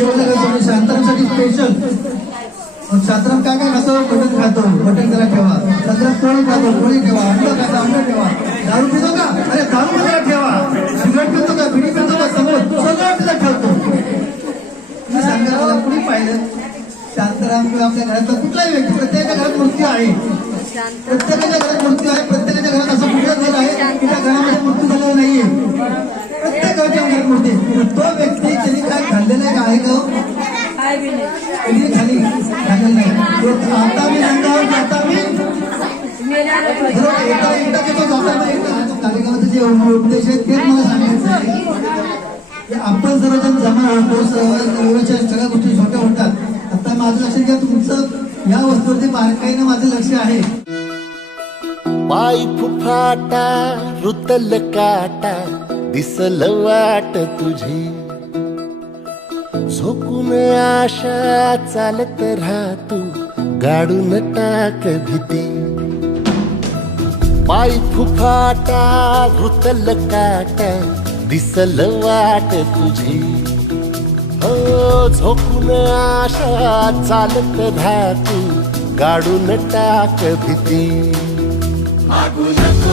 शांतारामसाठी special. Shantaram काय काय खातो? मटण खातो, मटण जरा ठेवा. शांताराम पोळी खातो, पोळी ठेवा. अंड खाता, अंड ठेवा. दारू पितो का? अरे दारू मध्ये ठेवा. सिगरेट पितो का? बिडी पितो का? सगळं तिला ठेवतो. तुम्ही सांगा मला कुणी पाहिलं? शांताराम किंवा आपल्या घरातला कुठलाही व्यक्ती, प्रत्येकाच्या घरात मूर्ती आहे. प्रत्येकाच्या घरात मूर्ती आहे. प्रत्येकाच्या घरात असं कुठलं घर आहे की त्या घरामध्ये मूर्ती झालेलं नाहीये. प्रत्येक घरात मूर्ती. तो व्यक्ती त्यांनी काय खाल्लेलं आहे का? कधी खाल्लेलं नाही. आता मी सांगतो, आता मी एकदा घेतो जाता कार्यक्रमाचे जे उपदेश आहेत तेच मला सांगायचं आहे. आपण सर्वजण जमा होतो, सगळ्या गोष्टी छोट्या होतात. आता माझं लक्ष घ्या, तुमचं या वस्तूवरती बारकाईनं माझं लक्ष आहे. पाय फुफाटा रुतल काटा दिसल वाट तुझी, झोकून आशा चालत राहतू गाडून टाक भीती. पाय फुफाटा रुतल काटा दिसल वाट तुझी, हो झोकून आशा चालत राहतू गाडून टाक भीती. मागू नको